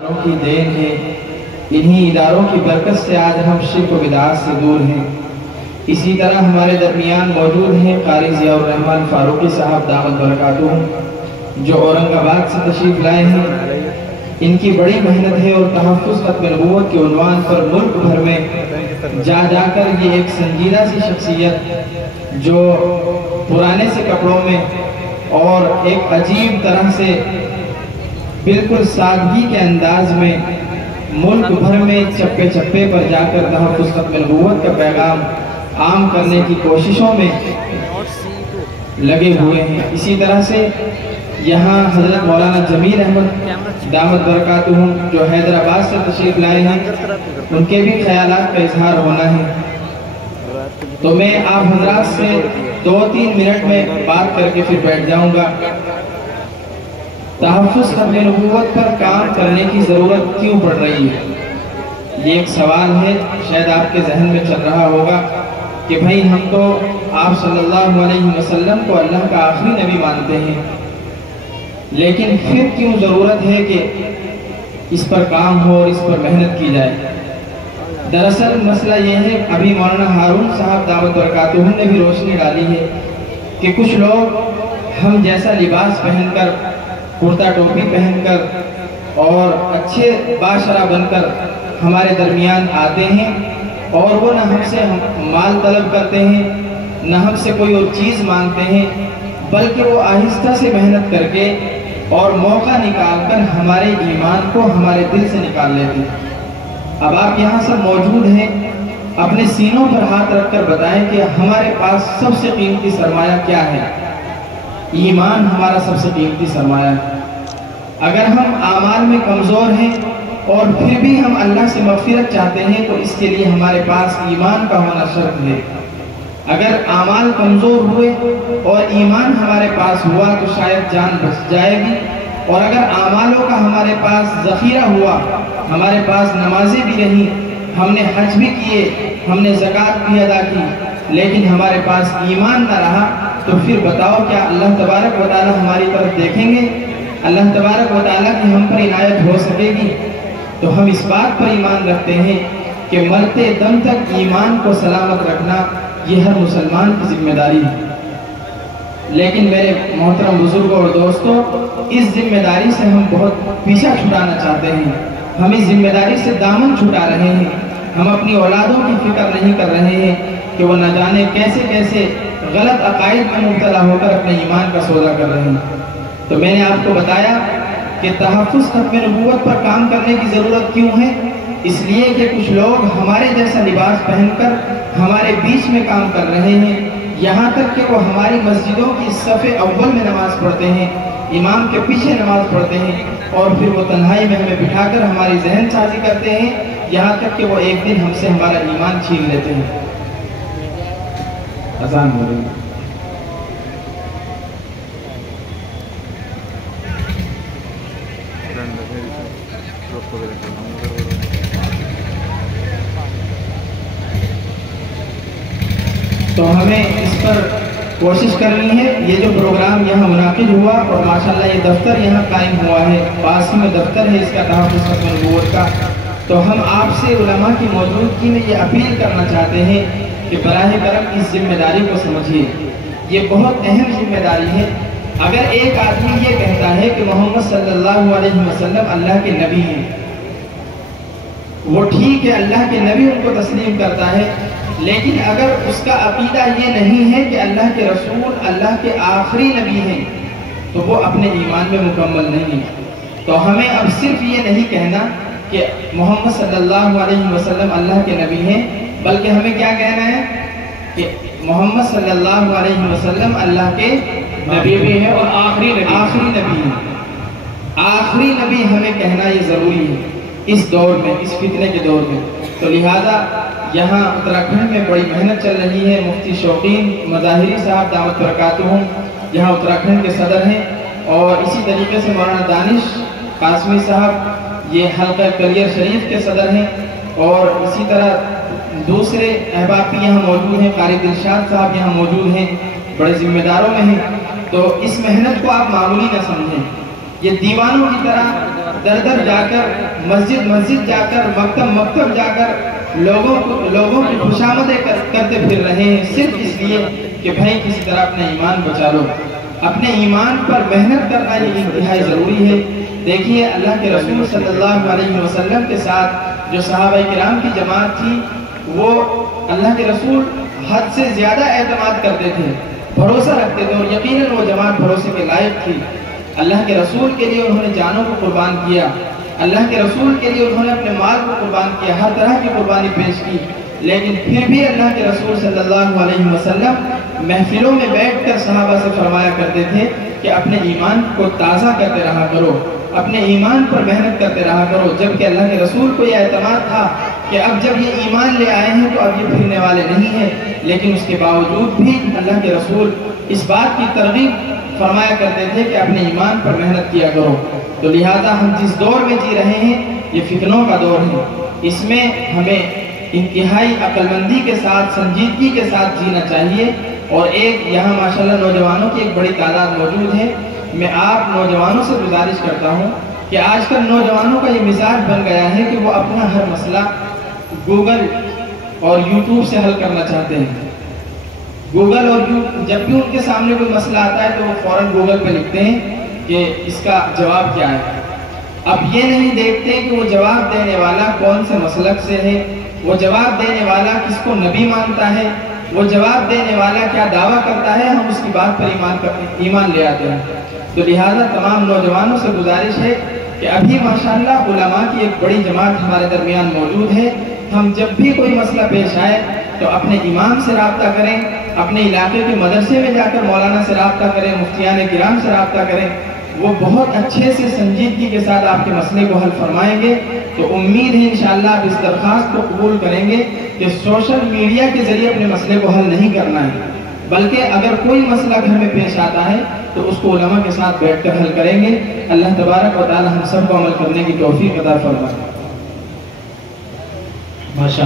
اداروں کی دین ہے، انہی اداروں کی برکت سے آج ہم شرک و بدعات سے دور ہیں۔ اسی طرح ہمارے درمیان موجود ہیں قاری ضیاء الرحمن فاروقی صاحب دامت برکاتہم، جو اورنگ آباد سے تشریف لائے ہیں۔ ان کی بڑی محنت ہے اور تحفظ ختم نبوت کے عنوان پر ملک بھر میں جا جا کر یہ ایک سنجیدہ سی شخصیت جو پرانے سے کپڑوں میں اور ایک عجیب طرح سے بالکل سادگی کے انداز میں ملک بھر میں چپے چپے پر جا کر تحفظ ختم نبوت کا پیغام عام کرنے کی کوششوں میں لگے ہوئے ہیں۔ اسی طرح سے یہاں حضرت مولانا جمیل احمد دامت برکاتہم جو حیدرآباد سے تشریف لائے ہیں، ان کے بھی خیالات کا اظہار ہونا ہے۔ تو میں آپ حضرات سے 2-3 منٹ میں بات کر کے پھر بیٹھ جاؤں گا۔ تحفظ ختم نبوت پر کام کرنے کی ضرورت کیوں پڑ رہی ہے؟ یہ ایک سوال ہے، شاید آپ کے ذہن میں چل رہا ہوگا کہ بھائی ہم تو آپ صلی اللہ علیہ وسلم کو اللہ کا آخری نبی مانتے ہیں، لیکن پھر کیوں ضرورت ہے کہ اس پر کام ہو اور اس پر محنت کی جائے؟ دراصل مسئلہ یہ ہے، ابھی مولانا ہارون صاحب دعوت برکاتہم نے بھی روشنی ڈالی ہے کہ کچھ لوگ ہم جیسا لباس پہن کر، کرتا ٹوپی پہن کر اور اچھے باشرہ بن کر ہمارے درمیان آتے ہیں اور وہ نہ ہم سے مال طلب کرتے ہیں، نہ ہم سے کوئی اور چیز مانگتے ہیں، بلکہ وہ آہستہ سے محنت کر کے اور موقع نکال کر ہمارے ایمان کو ہمارے دل سے نکال لیتے ہیں۔ اب آپ یہاں سب موجود ہیں، اپنے سینوں پر ہاتھ رکھ کر بتائیں کہ ہمارے پاس سب سے قیمتی سرمایہ کیا ہے؟ ایمان ہمارا سب سے قیمتی سرمایہ ہے۔ اگر ہم اعمال میں کمزور ہیں اور پھر بھی ہم اللہ سے مغفرت چاہتے ہیں تو اس کے لیے ہمارے پاس ایمان کا ہونا شرط ہے۔ اگر اعمال کمزور ہوئے اور ایمان ہمارے پاس ہوا تو شاید جان بچ جائے گی، اور اگر اعمالوں کا ہمارے پاس ذخیرہ ہوا، ہمارے پاس نمازیں بھی رہیں، ہم نے حج بھی کیے، ہم نے زکوٰۃ بھی ادا کی، لیکن ہمارے پاس ایمان نہ رہا، تو پھر بتاؤ کیا اللہ تبارک و تعالی ہماری طرف دیکھیں گے؟ اللہ تبارک و تعالی کی ہم پر عنایت ہو سکے گی؟ تو ہم اس بات پر ایمان رکھتے ہیں کہ مرتے دم تک ایمان کو سلامت رکھنا یہ ہر مسلمان کی ذمہ داری ہے۔ لیکن میرے محترم بزرگوں اور دوستوں، اس ذمہ داری سے ہم بہت پیچھا چھڑانا چاہتے ہیں، ہم اس ذمہ داری سے دامن چھڑا رہے ہیں، ہم اپنی اولادوں کی فکر نہیں کر رہے ہیں کہ وہ نہ جانے کیسے کیسے غلط عقائد میں مبتلا ہو کر اپنے ایمان کا سودا کر رہے ہیں۔ تو میں نے آپ کو بتایا کہ تحفظ ختم نبوت پر کام کرنے کی ضرورت کیوں ہے؟ اس لیے کہ کچھ لوگ ہمارے جیسا لباس پہن کر ہمارے بیچ میں کام کر رہے ہیں، یہاں تک کہ وہ ہماری مسجدوں کی صف اول میں نماز پڑھتے ہیں، امام کے پیچھے نماز پڑھتے ہیں، اور پھر وہ تنہائی میں ہمیں بٹھا کر ہماری ذہن سازی کرتے ہیں، یہاں تک کہ وہ ایک دن ہم سے ہمارا ایمان چھین لیتے ہیں۔ اذان ہو رہی ہے۔ تو ہمیں اس پر کوشش کرنی ہے۔ یہ جو پروگرام یہاں منعقد ہوا اور ماشاءاللہ یہ دفتر یہاں قائم ہوا ہے، پاس میں دفتر ہے اس کا تحفظ ختم نبوت کا، تو ہم آپ سے علماء کی موجودگی میں یہ اپیل کرنا چاہتے ہیں کہ براہ کرم اس ذمہ داری کو سمجھیے، یہ بہت اہم ذمہ داری ہے۔ اگر ایک آدمی یہ کہتا ہے کہ محمد صلی اللہ علیہ وسلم اللہ کے نبی ہیں، وہ ٹھیک ہے، اللہ کے نبی ان کو تسلیم کرتا ہے، لیکن اگر اس کا عقیدہ یہ نہیں ہے کہ اللہ کے رسول اللہ کے آخری نبی ہیں تو وہ اپنے ایمان میں مکمل نہیں ہے۔ تو ہمیں اب صرف یہ نہیں کہنا کہ محمد صلی اللہ علیہ وسلم اللہ کے نبی ہیں، بلکہ ہمیں کیا کہنا ہے کہ محمد صلی اللہ علیہ وسلم اللہ کے نبی بھی ہیں اور آخری نبی ہیں۔ آخری نبی ہمیں کہنا یہ ضروری ہے اس دور میں، اس فتنے کے دور میں۔ تو لہذا یہاں اتراکھنڈ میں بڑی محنت چل رہی ہے۔ مفتی شوقین مظاہری صاحب دعوت برکاتہم یہاں اتراکھنڈ کے صدر ہیں، اور اسی طریقے سے مولانا دانش قاسمی صاحب یہ حلقہ کلیر شریف کے صدر ہیں، اور اسی طرح دوسرے احباب بھی یہاں موجود ہیں، قاری دلشاد صاحب یہاں موجود ہیں، بڑے ذمہ داروں میں ہیں۔ تو اس محنت کو آپ معمولی نہ سمجھیں، یہ دیوانوں کی طرح در در جا کر، مسجد مسجد جا کر، مکتب مکتب جا کر لوگوں کی خوشامدیں کرتے پھر رہے ہیں، صرف اس لیے کہ بھائی کسی طرح اپنا ایمان بچا لو۔ اپنے ایمان پر محنت کرنا یہ انتہائی ضروری ہے۔ دیکھیے اللہ کے رسول صلی اللہ علیہ وسلم کے ساتھ جو صحابہ کرام کی جماعت تھی، وہ اللہ کے رسول حد سے زیادہ اعتماد کرتے تھے، بھروسہ رکھتے تھے، اور یقیناً وہ جماعت بھروسے کے لائق تھی۔ اللہ کے رسول کے لیے انہوں نے جانوں کو قربان کیا، اللہ کے رسول کے لیے انہوں نے اپنے مال کو قربان کیا، ہر طرح کی قربانی پیش کی، لیکن پھر بھی اللہ کے رسول صلی اللہ علیہ وسلم محفلوں میں بیٹھ کر صحابہ سے فرمایا کرتے تھے کہ اپنے ایمان کو تازہ کرتے رہا کرو، اپنے ایمان پر محنت کرتے رہا کرو، جبکہ اللہ کے رسول کو یہ اعتماد تھا کہ اب جب یہ ایمان لے آئے ہیں تو اب یہ پھرنے والے نہیں ہیں، لیکن اس کے باوجود بھی اللہ کے رسول اس بات کی ترغیب فرمایا کرتے تھے کہ اپنے ایمان پر محنت کیا کرو۔ تو لہذا ہم جس دور میں جی رہے ہیں یہ فتنوں کا دور ہے، اس میں ہمیں انتہائی عقل مندی کے ساتھ، سنجیدگی کے ساتھ جینا چاہیے۔ اور ایک یہاں ماشاءاللہ نوجوانوں کی ایک بڑی تعداد موجود ہے، میں آپ نوجوانوں سے گزارش کرتا ہوں کہ آج کل نوجوانوں کا یہ مزاج بن گیا ہے کہ وہ اپنا ہر مسئلہ گوگل اور یوٹیوب سے حل کرنا چاہتے ہیں۔ گوگل اور جب بھی ان کے سامنے کوئی مسئلہ آتا ہے تو وہ فوراً گوگل پہ لکھتے ہیں کہ اس کا جواب کیا ہے۔ اب یہ نہیں دیکھتے کہ وہ جواب دینے والا کون سے مسلک سے ہے، وہ جواب دینے والا کس کو نبی مانتا ہے، وہ جواب دینے والا کیا دعویٰ کرتا ہے، ہم اس کی بات پر ایمان لے آتے ہیں۔ تو لہٰذا تمام نوجوانوں سے گزارش ہے کہ ابھی ماشاءاللہ علماء کی ایک بڑی جماعت ہمارے درمیان موجود ہے، ہم جب بھی کوئی مسئلہ پیش آئے تو اپنے امام سے رابطہ کریں، اپنے علاقے کے مدرسے میں جا کر مولانا سے رابطہ کریں، مفتیان کرام سے رابطہ کریں، وہ بہت اچھے سے سنجیدگی کے ساتھ آپ کے مسئلے کو حل فرمائیں گے۔ تو امید ہے انشاءاللہ آپ اس درخواست کو قبول کریں گے کہ سوشل میڈیا کے ذریعے اپنے مسئلے کو حل نہیں کرنا ہے، بلکہ اگر کوئی مسئلہ گھر میں پیش آتا ہے تو اس کو علماء کے ساتھ بیٹھ کر حل کریں گے۔ اللہ تبارک و تعالی ہم سب کو عمل کرنے کی توفیق عطا فرمائے۔